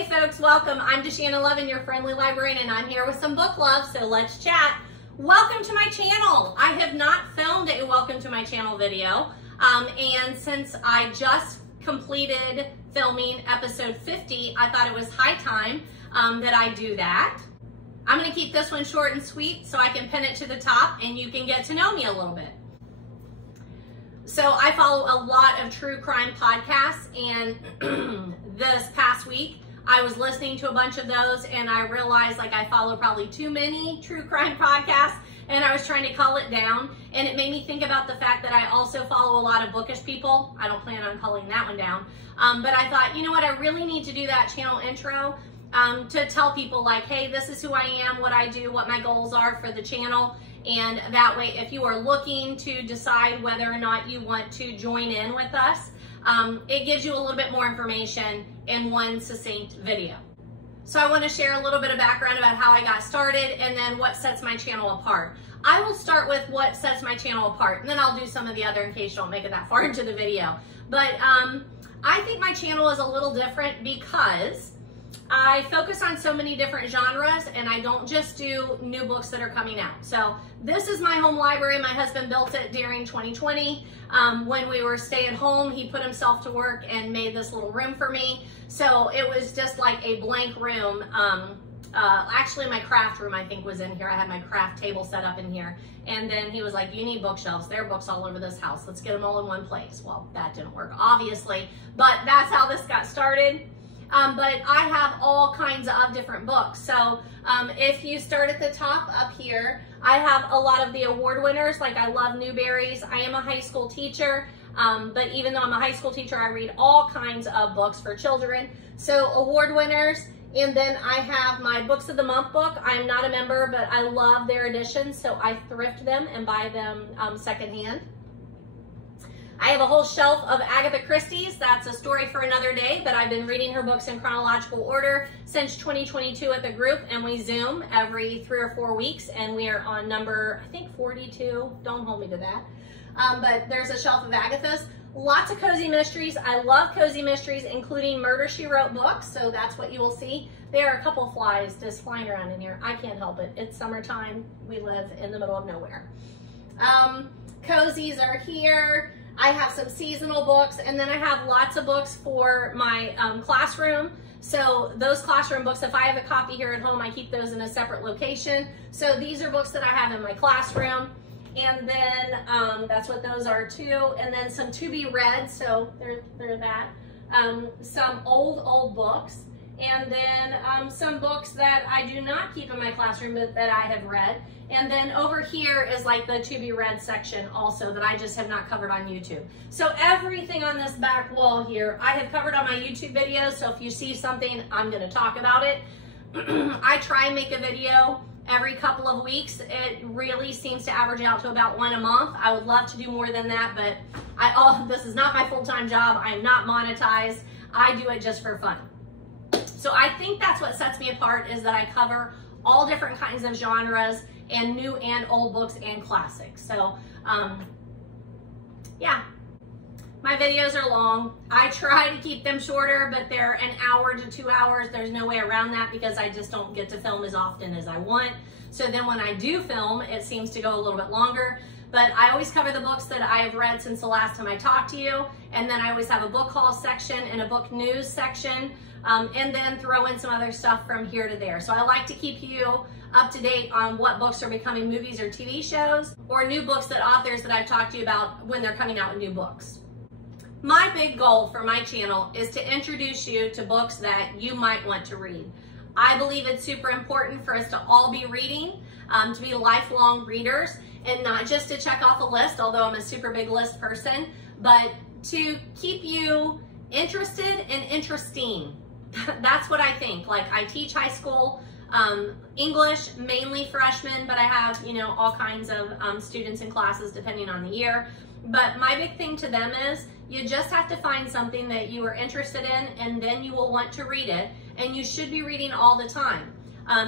Hey folks, welcome. I'm DaShannon Lovin, your Friendly Librarian, and I'm here with some book love, so let's chat. Welcome to my channel. I have not filmed a welcome to my channel video, and since I just completed filming episode 50, I thought it was high time that I do that. I'm gonna keep this one short and sweet so I can pin it to the top and you can get to know me a little bit. So I follow a lot of true crime podcasts, and this past week I was listening to a bunch of those and I realized like I follow probably too many true crime podcasts, and I was trying to cull it down, and it made me think about the fact that I also follow a lot of bookish people. I don't plan on culling that one down, but I thought, you know what, I really need to do that channel intro to tell people like, hey, this is who I am, what I do, what my goals are for the channel. And that way, if you are looking to decide whether or not you want to join in with us, it gives you a little bit more information in one succinct video. So I want to share a little bit of background about how I got started and then what sets my channel apart. I will start with what sets my channel apart, and then I'll do some of the other in case you don't make it that far into the video. But I think my channel is a little different because I focus on so many different genres, and I don't just do new books that are coming out. So this is my home library. My husband built it during 2020. When we were stay at home, he put himself to work and made this little room for me. So it was just like a blank room. Actually my craft room I think was in here. I had my craft table set up in here. And then he was like, you need bookshelves. There are books all over this house. Let's get them all in one place. Well, that didn't work obviously, but that's how this got started. But I have all kinds of different books. So if you start at the top up here, I have a lot of the award winners. Like I love Newberry's. I am a high school teacher, but even though I'm a high school teacher, I read all kinds of books for children. So award winners, and then I have my Books of the Month book. I'm not a member, but I love their editions, so I thrift them and buy them secondhand. I have a whole shelf of Agatha Christie's. That's a story for another day, but I've been reading her books in chronological order since 2022 at the group, and we Zoom every 3 or 4 weeks, and we are on number, I think 42. Don't hold me to that. But there's a shelf of Agatha's. Lots of cozy mysteries. I love cozy mysteries, including Murder, She Wrote books, so that's what you will see. There are a couple of flies just flying around in here. I can't help it. It's summertime. We live in the middle of nowhere. Cozies are here. I have some seasonal books, and then I have lots of books for my classroom. So those classroom books, if I have a copy here at home, I keep those in a separate location. So these are books that I have in my classroom. And then that's what those are too. And then some to be read, so they're that. Some old books. And then some books that I do not keep in my classroom, but that I have read. And then over here is like the to be read section also that I just have not covered on YouTube. So everything on this back wall here, I have covered on my YouTube videos. So if you see something, I'm gonna talk about it. I try and make a video every couple of weeks. It really seems to average out to about one a month. I would love to do more than that, but this is not my full-time job. I am not monetized. I do it just for fun. So I think that's what sets me apart, is that I cover all different kinds of genres and new and old books and classics. So yeah, my videos are long. I try to keep them shorter, but they're an hour to 2 hours. There's no way around that because I just don't get to film as often as I want. So then when I do film, it seems to go a little bit longer. But I always cover the books that I have read since the last time I talked to you. And then I always have a book haul section and a book news section. And then throw in some other stuff from here to there. So I like to keep you up to date on what books are becoming movies or TV shows, or new books that authors that I've talked to you about when they're coming out with new books. My big goal for my channel is to introduce you to books that you might want to read. I believe it's super important for us to all be reading, to be lifelong readers, and not just to check off a list, although I'm a super big list person, but to keep you interested and interesting. That's what I think. Like, I teach high school English, mainly freshmen, but I have, you know, all kinds of students in classes depending on the year. But my big thing to them is you just have to find something that you are interested in, and then you will want to read it, and you should be reading all the time.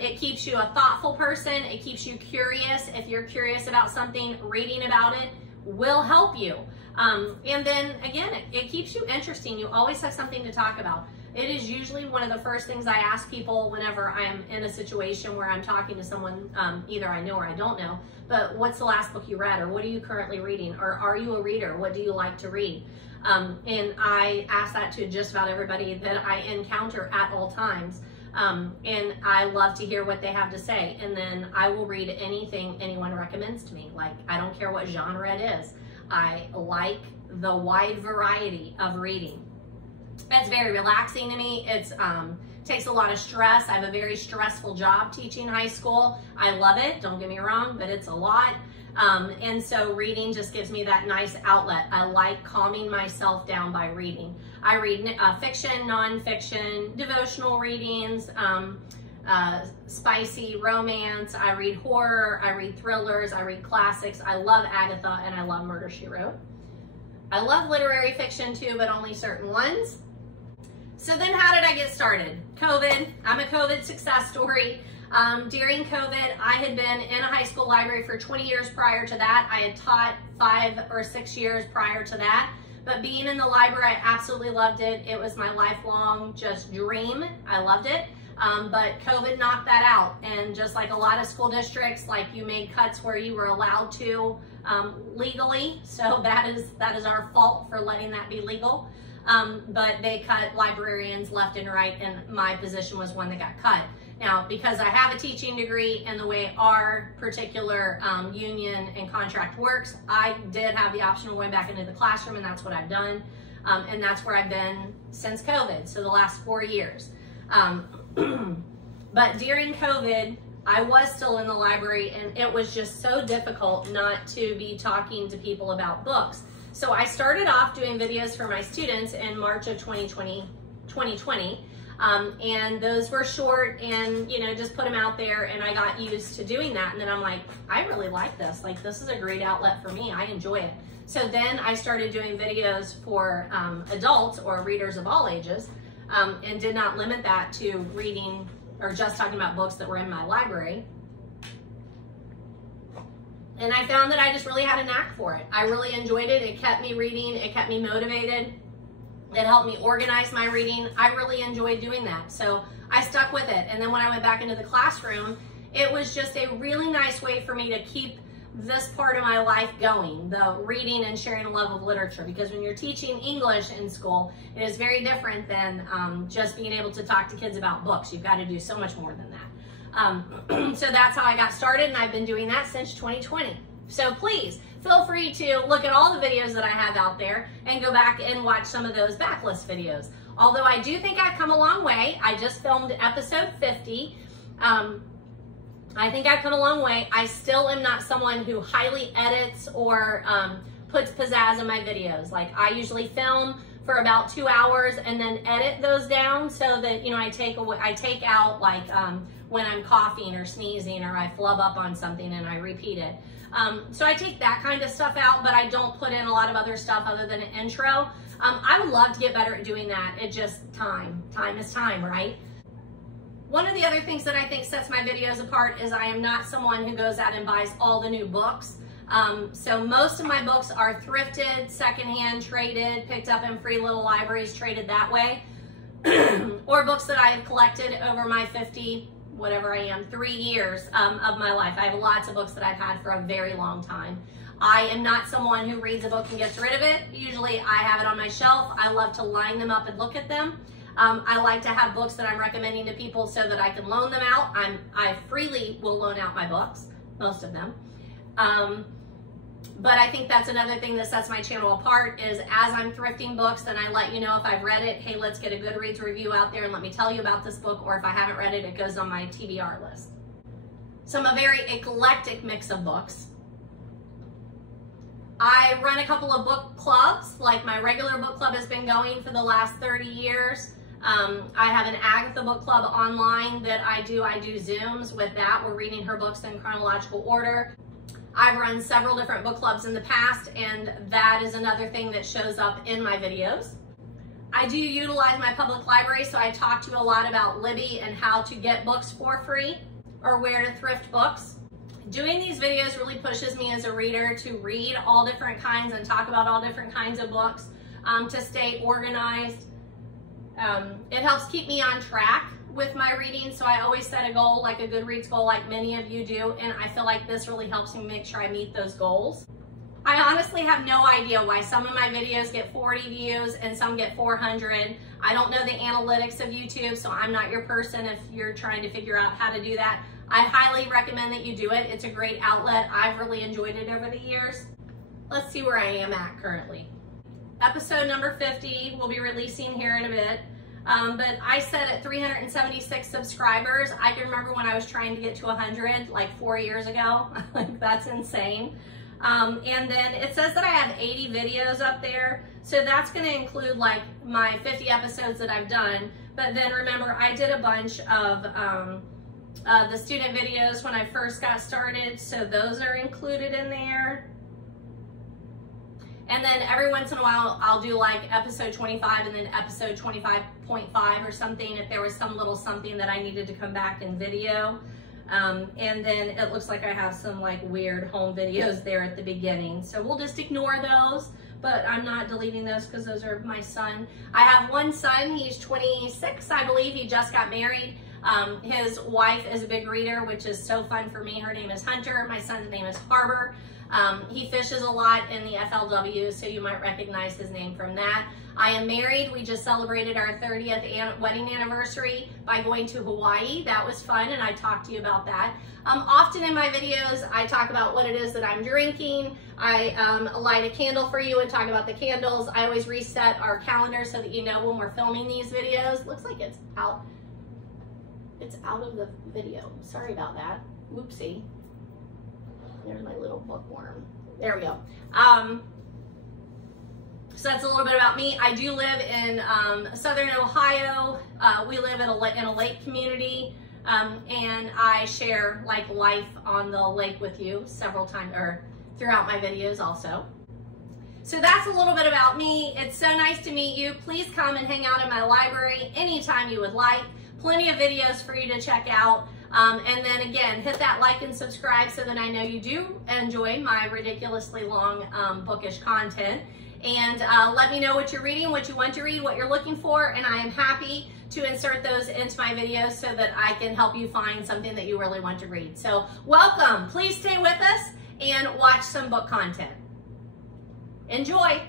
It keeps you a thoughtful person. It keeps you curious. If you're curious about something, reading about it will help you. And then again, it keeps you interesting. You always have something to talk about. It is usually one of the first things I ask people whenever I'm in a situation where I'm talking to someone, either I know or I don't know, but what's the last book you read, or what are you currently reading, or are you a reader? What do you like to read? And I ask that to just about everybody that I encounter at all times. And I love to hear what they have to say. And then I will read anything anyone recommends to me. Like, I don't care what genre it is. I like the wide variety of reading. It's very relaxing to me. It's takes a lot of stress. I have a very stressful job teaching high school. I love it, don't get me wrong, but it's a lot. And so reading just gives me that nice outlet. I like calming myself down by reading. I read fiction, nonfiction, devotional readings, spicy romance. I read horror, I read thrillers, I read classics. I love Agatha and I love Murder, She Wrote. I love literary fiction too, but only certain ones. So then how did I get started? COVID. I'm a COVID success story. During COVID, I had been in a high school library for 20 years prior to that. I had taught 5 or 6 years prior to that. But being in the library, I absolutely loved it. It was my lifelong just dream. I loved it. But COVID knocked that out. And just like a lot of school districts, like you made cuts where you were allowed to legally. So that is our fault for letting that be legal. But they cut librarians left and right, and my position was one that got cut. Now, because I have a teaching degree and the way our particular union and contract works, I did have the option of going back into the classroom, and that's what I've done. And that's where I've been since COVID, so the last 4 years. But during COVID, I was still in the library, and it was just so difficult not to be talking to people about books. So I started off doing videos for my students in March of 2020. And those were short and, you know, just put them out there, and I got used to doing that. And then I'm like, I really like this. Like, this is a great outlet for me. I enjoy it. So then I started doing videos for adults or readers of all ages, and did not limit that to reading or just talking about books that were in my library. And I found that I just really had a knack for it. I really enjoyed it. It kept me reading. It kept me motivated. It helped me organize my reading. I really enjoyed doing that. So I stuck with it. And then when I went back into the classroom, it was just a really nice way for me to keep this part of my life going, the reading and sharing a love of literature. Because when you're teaching English in school, it is very different than just being able to talk to kids about books. You've got to do so much more than that. So that's how I got started, and I've been doing that since 2020. So please feel free to look at all the videos that I have out there and go back and watch some of those backlist videos. Although I do think I've come a long way. I just filmed episode 50. I think I've come a long way. I still am not someone who highly edits or puts pizzazz in my videos. Like, I usually film for about 2 hours and then edit those down so that, you know, I take out like when I'm coughing or sneezing, or I flub up on something and I repeat it. So I take that kind of stuff out, but I don't put in a lot of other stuff other than an intro. I would love to get better at doing that. It just time is time, right? One of the other things that I think sets my videos apart is I am not someone who goes out and buys all the new books. So most of my books are thrifted, secondhand, traded, picked up in free little libraries, traded that way, or books that I've collected over my 3 years of my life. I have lots of books that I've had for a very long time. I am not someone who reads a book and gets rid of it. Usually I have it on my shelf. I love to line them up and look at them. I like to have books that I'm recommending to people so that I can loan them out. I freely will loan out my books, most of them. But I think that's another thing that sets my channel apart is as I'm thrifting books, then I let you know if I've read it. Hey, let's get a Goodreads review out there and let me tell you about this book. Or if I haven't read it, it goes on my TBR list. So I'm a very eclectic mix of books. I run a couple of book clubs, like my regular book club has been going for the last 30 years. I have an Agatha book club online that I do Zooms with that. We're reading her books in chronological order. I've run several different book clubs in the past, and that is another thing that shows up in my videos. I do utilize my public library, so I talk to you a lot about Libby and how to get books for free or where to thrift books. Doing these videos really pushes me as a reader to read all different kinds and talk about all different kinds of books, to stay organized. It helps keep me on track with my reading, so I always set a goal, like a Goodreads goal, like many of you do, and I feel like this really helps me make sure I meet those goals. I honestly have no idea why some of my videos get 40 views and some get 400. I don't know the analytics of YouTube, so I'm not your person if you're trying to figure out how to do that. I highly recommend that you do it. It's a great outlet. I've really enjoyed it over the years. Let's see where I am at currently. Episode number 50 will be releasing here in a bit. But I said at 376 subscribers, I can remember when I was trying to get to 100 like 4 years ago. Like, that's insane. And then it says that I have 80 videos up there. So that's going to include like my 50 episodes that I've done. But then remember, I did a bunch of the student videos when I first got started. So those are included in there. And then every once in a while, I'll do like episode 25 and then episode 25.5 or something if there was some little something that I needed to come back in video. And then it looks like I have some like weird home videos there at the beginning. So we'll just ignore those, but I'm not deleting those because those are my son. I have one son, he's 26, I believe. He just got married. His wife is a big reader, which is so fun for me. Her name is Hunter. My son's name is Harbor. He fishes a lot in the FLW, so you might recognize his name from that. I am married. We just celebrated our 30th wedding anniversary by going to Hawaii. That was fun, and I talked to you about that. Often in my videos, I talk about what it is that I'm drinking. I light a candle for you and talk about the candles. I always reset our calendar so that you know when we're filming these videos. Looks like it's out. It's out of the video. Sorry about that. Whoopsie. There's my little bookworm. There we go. So that's a little bit about me. I do live in Southern Ohio. We live in a lake community, and I share like life on the lake with you several times, or throughout my videos also. So that's a little bit about me. It's so nice to meet you. Please come and hang out in my library anytime you would like. Plenty of videos for you to check out. And then again, hit that like and subscribe so that I know you do enjoy my ridiculously long bookish content. And let me know what you're reading, what you want to read, what you're looking for, and I am happy to insert those into my videos so that I can help you find something that you really want to read. So welcome. Please stay with us and watch some book content. Enjoy.